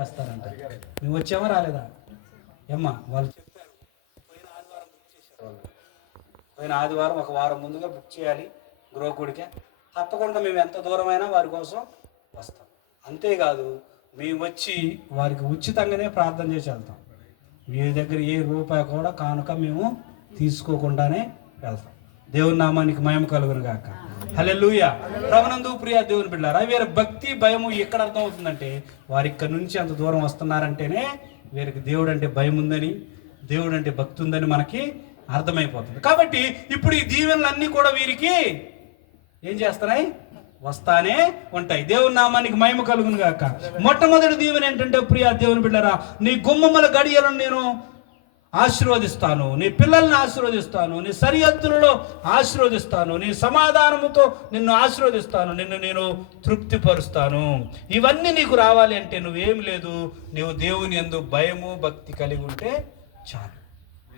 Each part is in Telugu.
చేస్తారంట. మేము వచ్చామా రాలేదా ఏమ్మా? వాళ్ళు చెప్పారు పోయిన ఆదివారం బుక్ చేశారు. వాళ్ళు పోయిన ఆదివారం ఒక వారం ముందుగా బుక్ చేయాలి గృహకుడికే. తప్పకుండా మేము ఎంత దూరమైనా వారి కోసం వస్తాం. అంతేకాదు మేము వచ్చి వారికి ఉచితంగానే ప్రార్థన చేసి వెళ్తాం. మీ దగ్గర ఏ రూపాయి కూడా కానుక మేము తీసుకోకుండానే వెళ్తాం. దేవుని నామానికి మహిమ కలుగును గాక. హల్లెలూయా. ప్రభునందు ప్రియ దేవుని బిడ్డలారా, వీరి భక్తి భయము ఎక్కడ అర్థం అవుతుందంటే వారి ఇక్కడ నుంచి అంత దూరం వస్తున్నారంటేనే వీరికి దేవుడు అంటే భయం ఉందని, దేవుడు అంటే భక్తి ఉందని మనకి అర్థమైపోతుంది. కాబట్టి ఇప్పుడు ఈ దీవెనలన్నీ కూడా వీరికి ఏం చేస్తున్నాయి? వస్తానే ఉంటాయి. దేవుని నామానికి మహిమ కలుగును గాక. మొట్టమొదటి దీవెన ఏంటంటే ప్రియ దేవుని బిడ్డలారా, నీ గుమ్మముల గడియలను నేను ఆశీర్వదిస్తాను, నీ పిల్లల్ని ఆశీర్వదిస్తాను, నీ సరిహద్దులలో ఆశీర్వదిస్తాను, నీ సమాధానముతో నిన్ను ఆశీర్వదిస్తాను, నిన్ను నేను తృప్తిపరుస్తాను. ఇవన్నీ నీకు రావాలి అంటే నువ్వేం లేదు, నీవు దేవుని యందు భయము భక్తి కలిగి ఉంటే చాలు.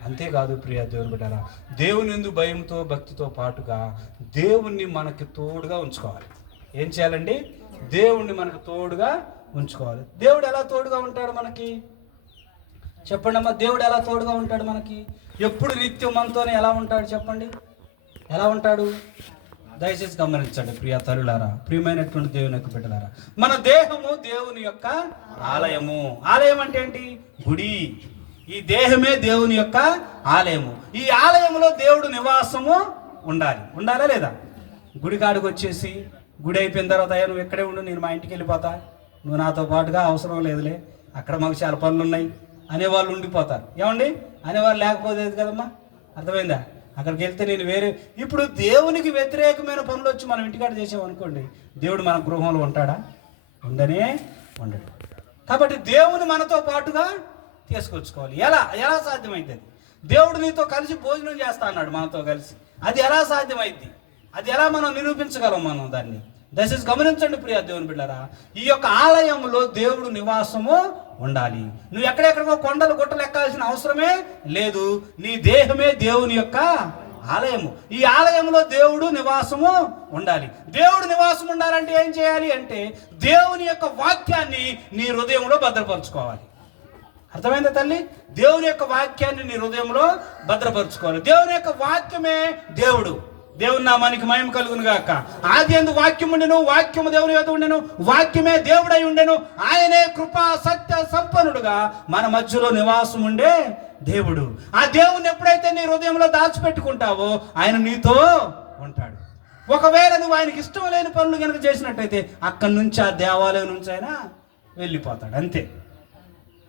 అంతేకాదు ప్రియ దేవుని బిడ్డలారా, దేవుని యందు భయంతో భక్తితో పాటుగా దేవుణ్ణి మనకి తోడుగా ఉంచుకోవాలి. ఏం చేయాలండి? దేవుణ్ణి మనకు తోడుగా ఉంచుకోవాలి. దేవుడు ఎలా తోడుగా ఉంటాడు మనకి? చెప్పండి అమ్మా. దేవుడు ఎలా తోడుగా ఉంటాడు మనకి? ఎప్పుడు నిత్యం మనతోనే ఎలా ఉంటాడు చెప్పండి? ఎలా ఉంటాడు? దయచేసి గమనించండి ప్రియ తల్లులారా, ప్రియమైనటువంటి దేవుని యొక్క బిడ్డలారా. మన దేహము దేవుని యొక్క ఆలయము. ఆలయం అంటే ఏంటి? గుడి. ఈ దేహమే దేవుని యొక్క ఆలయము. ఈ ఆలయంలో దేవుడు నివాసము ఉండాలి. ఉండాలా లేదా? గుడి కాడికి వచ్చేసి గుడి అయిపోయిన తర్వాత అయ్యా నువ్వు ఎక్కడే ఉండు, నేను మా ఇంటికి వెళ్ళిపోతా, నువ్వు నాతో పాటుగా అవసరం లేదులే, అక్కడ మాకు చాలా పనులు ఉన్నాయి అనేవాళ్ళు ఉండిపోతారు. ఏమండి? అనేవాళ్ళు లేకపోతే కదమ్మా. అర్థమైందా? అక్కడికి వెళ్తే నేను వేరే. ఇప్పుడు దేవునికి వ్యతిరేకమైన పనులు వచ్చి మనం ఇంటికాడ చేసామనుకోండి, దేవుడు మన గృహంలో ఉంటాడా? ఉండనే ఉండడు. కాబట్టి దేవుని మనతో పాటుగా తీసుకొచ్చుకోవాలి. ఎలా సాధ్యమవుతుంది? దేవుడు నీతో కలిసి భోజనం చేస్తా అన్నాడు మనతో కలిసి. అది ఎలా సాధ్యమైంది? అది ఎలా మనం నిరూపించగలం మనం దాన్ని? దయచేసి గమనించండి ప్రియ దేవుని బిడ్డలారా, ఈ యొక్క ఆలయంలో దేవుడు నివాసము ఉండాలి. నువ్వు ఎక్కడెక్కడికో కొండలు గుట్టలు ఎక్కాల్సిన అవసరమే లేదు. నీ దేహమే దేవుని యొక్క ఆలయము. ఈ ఆలయంలో దేవుడు నివాసము ఉండాలి. దేవుడు నివాసం ఉండాలంటే ఏం చేయాలి అంటే దేవుని యొక్క వాక్యాన్ని నీ హృదయంలో భద్రపరచుకోవాలి. అర్థమైందా తల్లి? దేవుని యొక్క వాక్యాన్ని నీ హృదయంలో భద్రపరచుకోవాలి. దేవుని యొక్క వాక్యమే దేవుడు. దేవుని నామానికి మహిమ కలుగును గాక. ఆది యందు వాక్యం ఉండెను, వాక్యము దేవుని యొద్ద ఉండెను, వాక్యమే దేవుడై ఉండెను, ఆయనే కృపా సత్య సంపన్నుడుగా మన మధ్యలో నివాసం ఉండే దేవుడు. ఆ దేవుని ఎప్పుడైతే నీ హృదయంలో దాచిపెట్టుకుంటావో ఆయన నీతో ఉంటాడు. ఒకవేళ నువ్వు ఆయనకి ఇష్టం లేని పనులు కనుక చేసినట్టయితే అక్కడి నుంచి ఆ దేవాలయం నుంచి ఆయన వెళ్ళిపోతాడు, అంతే.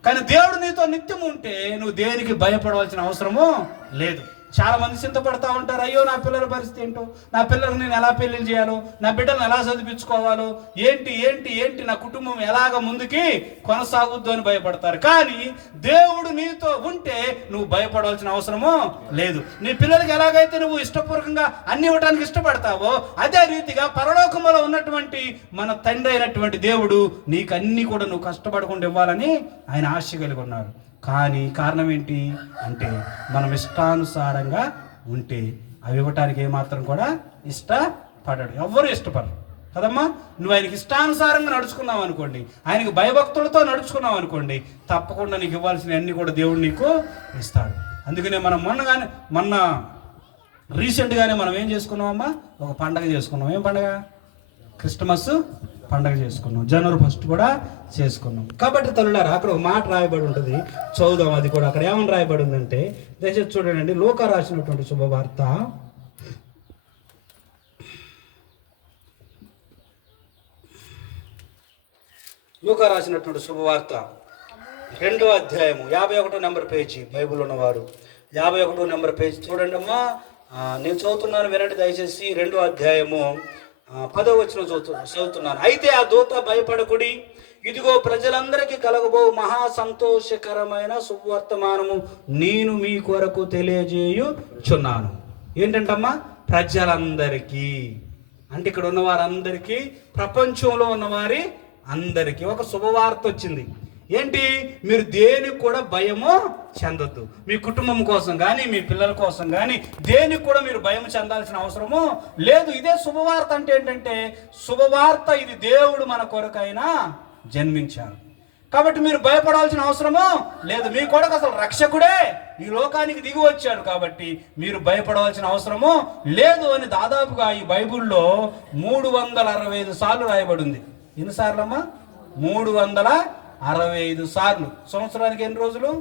కానీ దేవుడు నీతో నిత్యం ఉంటే నువ్వు దేనికి భయపడవలసిన అవసరము లేదు. చాలా మంది చింతపడతా ఉంటారు, అయ్యో నా పిల్లల పరిస్థితి ఏంటో, నా పిల్లలకు నేను ఎలా పెళ్లి చేయాలో, నా బిడ్డలను ఎలా చదివించుకోవాలో, ఏంటి నా కుటుంబం ఎలాగ ముందుకి కొనసాగుద్దు అని భయపడతారు. కానీ దేవుడు నీతో ఉంటే నువ్వు భయపడవలసిన అవసరము లేదు. నీ పిల్లలకి ఎలాగైతే నువ్వు ఇష్టపూర్వకంగా అన్ని ఇవ్వడానికి ఇష్టపడతావో అదే రీతిగా పరలోకంలో ఉన్నటువంటి మన తండ్రి అయినటువంటి దేవుడు నీకు అన్ని కూడా నువ్వు కష్టపడకుండా ఇవ్వాలని ఆయన ఆశ కలిగి ఉన్నాడు. కానీ కారణం ఏంటి అంటే మనం ఇష్టానుసారంగా ఉంటే అవి ఇవ్వటానికి ఏమాత్రం కూడా ఇష్టపడడు. ఎవ్వరూ ఇష్టపడరు కదమ్మా. నువ్వు ఆయనకి ఇష్టానుసారంగా నడుచుకున్నావు అనుకోండి, ఆయనకి భయభక్తులతో నడుచుకున్నావు అనుకోండి, తప్పకుండా నీకు ఇవ్వాల్సిన అన్ని కూడా దేవుడు నీకు ఇస్తాడు. అందుకనే మనం మొన్న రీసెంట్గానే మనం ఏం చేసుకున్నామమ్మా? ఒక పండగ చేసుకున్నాం. ఏం పండగ? క్రిస్టమస్ పండగ చేసుకున్నాం. జనవరి 1 కూడా చేసుకున్నాం. కాబట్టి తల్లులారా, అక్కడ ఒక మాట రాయబడి ఉంటుంది, చదువుదాం. అది కూడా అక్కడ ఏమని రాయబడి ఉందంటే దయచేసి చూడండి. లూకా రాసినటువంటి శుభవార్త, లూకా రాసినటువంటి శుభవార్త 2వ అధ్యాయము 51వ నెంబర్ పేజీ. బైబిల్ ఉన్నవారు 51వ నెంబర్ పేజీ చూడండి అమ్మా. నేను చదువుతున్నాను, వినండి దయచేసి. 2వ అధ్యాయము 10వ వచనం చదువుతున్నాను. అయితే ఆ దూత భయపడకుడి, ఇదిగో ప్రజలందరికీ కలగబో మహా సంతోషకరమైన సువర్తమానము నేను మీ కొరకు తెలియజేయుచున్నాను. ఏంటంటమ్మా? ప్రజలందరికీ అంటే ఇక్కడ ఉన్న వారందరికీ, ప్రపంచంలో ఉన్నవారి అందరికీ ఒక శుభవార్త వచ్చింది. ఏంటి? మీరు దేనికి కూడా భయము చెందొద్దు. మీ కుటుంబం కోసం కానీ మీ పిల్లల కోసం కానీ దేనికి కూడా మీరు భయం చెందాల్సిన అవసరము లేదు. ఇదే శుభవార్త. అంటే ఏంటంటే శుభవార్త, ఇది దేవుడు మన కొరకైనా జన్మించారు. కాబట్టి మీరు భయపడాల్సిన అవసరము లేదు. మీ కొరకు అసలు రక్షకుడే ఈ లోకానికి దిగి వచ్చాడు కాబట్టి మీరు భయపడవలసిన అవసరము లేదు అని దాదాపుగా ఈ బైబిల్లో 365 సార్లు రాయబడింది. ఎన్నిసార్లమ్మా? 365 సార్లు. సంవత్సరానికి ఎన్ని రోజులు?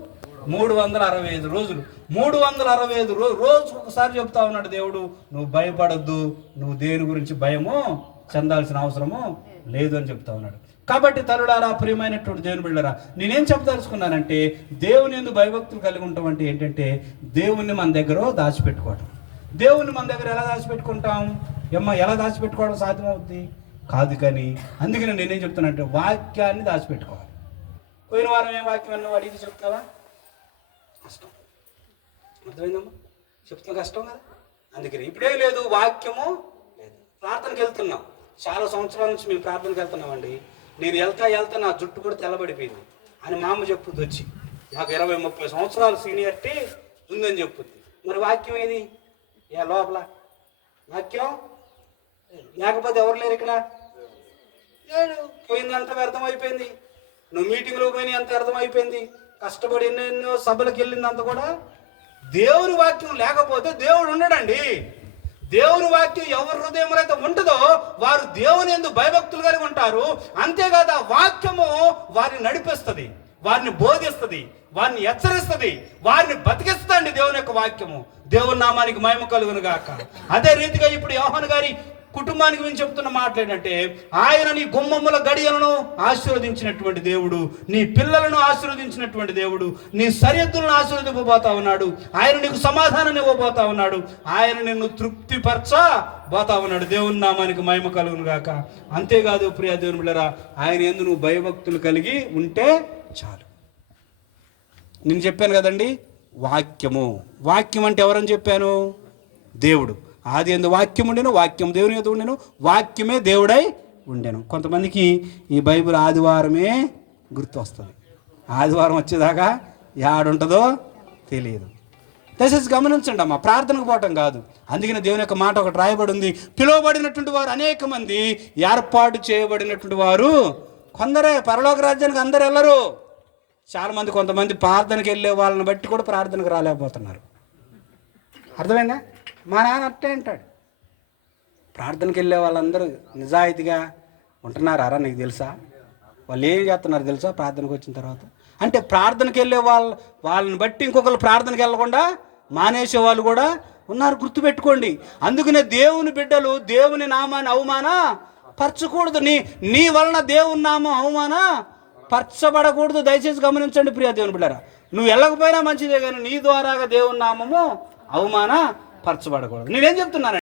365 రోజులు. 365 రోజుకు ఒకసారి చెప్తా ఉన్నాడు దేవుడు, నువ్వు భయపడద్దు, నువ్వు దేని గురించి భయము చెందాల్సిన అవసరము లేదు అని చెప్తా ఉన్నాడు. కాబట్టి తరుడారా, ప్రియమైనటువంటి దేవుని బిడ్డలారా, నేనేం చెప్పదలుచుకున్నానంటే దేవుని యందు భయభక్తులు కలిగి ఉండటం అంటే ఏంటంటే దేవుణ్ణి మన దగ్గర దాచిపెట్టుకోవటం. దేవుణ్ణి మన దగ్గర ఎలా దాచిపెట్టుకుంటాం? ఎలా దాచిపెట్టుకోవడం సాధ్యమవుద్ది? కాదు. కానీ అందుకని నేనేం చెప్తానంటే వాక్యాన్ని దాచిపెట్టుకోవాలి. పోయిన వారం ఏం వాక్యం అన్నావు అడిగి చెప్తావా? కష్టం. అర్థమైందమ్మా? చెప్తున్నా కష్టం కదా. అందుకని ఇప్పుడే లేదు, వాక్యము లేదు. ప్రార్థనకి వెళ్తున్నాం, చాలా సంవత్సరాల నుంచి మేము ప్రార్థనకి వెళ్తున్నామండి. నేను వెళ్తా నా జుట్టు కూడా తెల్లబడిపోయింది అని మా అమ్మ చెప్పుద్ది వచ్చి. నాకు 20-30 సంవత్సరాలు సీనియర్టీ ఉందని చెప్పుద్ది. మరి వాక్యం ఏది? లోపల వాక్యం లేకపోతే ఎవరు లేరు ఇక్కడ? పోయిందంతా వ్యర్థం అయిపోయింది. నువ్వు మీటింగ్లో పోయిన అంత వ్యర్థం అయిపోయింది. కష్టపడి ఎన్నెన్నో సభలకు వెళ్ళిందంత కూడా. దేవుని వాక్యం లేకపోతే దేవుడు ఉండడండి. దేవుని వాక్యం ఎవరి హృదయంలో అయితే ఉంటుందో వారు దేవుని యందు భయభక్తులు కలిగి ఉంటారు. అంతేకాదు ఆ వాక్యము వారిని నడిపిస్తుంది, వారిని బోధిస్తుంది, వారిని హెచ్చరిస్తుంది, వారిని బతికిస్తుంది. దేవుని యొక్క వాక్యము. దేవుని నామానికి మహిమ కలుగును గాక. అదే రీతిగా ఇప్పుడు యోహాను గారి కుటుంబానికి మేము చెప్తున్న మాట ఏంటంటే, ఆయన నీ గుమ్మముల గడియలను ఆశీర్వదించినటువంటి దేవుడు, నీ పిల్లలను ఆశీర్వదించినటువంటి దేవుడు, నీ సరిహద్దులను ఆశీర్వదింపబోతా ఉన్నాడు. ఆయన నీకు సమాధానాన్ని ఇవ్వబోతా ఉన్నాడు. ఆయన నిన్ను తృప్తిపరచబోతా ఉన్నాడు. దేవుని నామానికి మహిమ కలుగును గాక. అంతేకాదు ప్రియ దేవుని బిడ్డలారా, ఆయన యందు నువ్వు భయభక్తులు కలిగి ఉంటే చాలు. నేను చెప్పాను కదండి, వాక్యము. వాక్యం అంటే ఎవరని చెప్పాను? దేవుడు. ఆది యందు వాక్యం ఉండెను, వాక్యం దేవుని యందు ఉండెను, వాక్యమే దేవుడై ఉండెను. కొంతమందికి ఈ బైబిల్ ఆదివారమే గుర్తు వస్తుంది. ఆదివారం వచ్చేదాకా యాడుంటుందో తెలియదు. దయచేసి గమనించండి అమ్మా, ప్రార్థనకు పోవటం కాదు. అందుకని దేవుని యొక్క మాట ఒకటి రాయబడి ఉంది, పిలువబడినటువంటి వారు అనేక మంది, ఏర్పాటు చేయబడినటువంటి వారు కొందరే. పరలోక రాజ్యానికి అందరు వెళ్ళరు. చాలామంది, కొంతమంది ప్రార్థనకి వెళ్ళే వాళ్ళని బట్టి కూడా ప్రార్థనకు రాలేకపోతున్నారు. అర్థమైందా? మా నాన్న అట్టే అంటాడు. ప్రార్థనకి వెళ్ళే వాళ్ళందరూ నిజాయితీగా ఉంటున్నారా? నీకు తెలుసా వాళ్ళు ఏం చేస్తున్నారు తెలుసా ప్రార్థనకు వచ్చిన తర్వాత? అంటే ప్రార్థనకి వెళ్ళే వాళ్ళని బట్టి ఇంకొకరు ప్రార్థనకి వెళ్ళకుండా మానేసే వాళ్ళు కూడా ఉన్నారు. గుర్తుపెట్టుకోండి. అందుకనే దేవుని బిడ్డలు దేవుని నామాన్ని అవమాన పరచకూడదు. నీ వలన దేవుని నామం అవమాన పరచబడకూడదు. దయచేసి గమనించండి ప్రియ దేవుని బిడ్డరా. నువ్వు వెళ్ళకపోయినా మంచిదే, కానీ నీ ద్వారాగా దేవుని నామము అవమాన పరచబడకూడదు. నేనేం చెప్తున్నాను?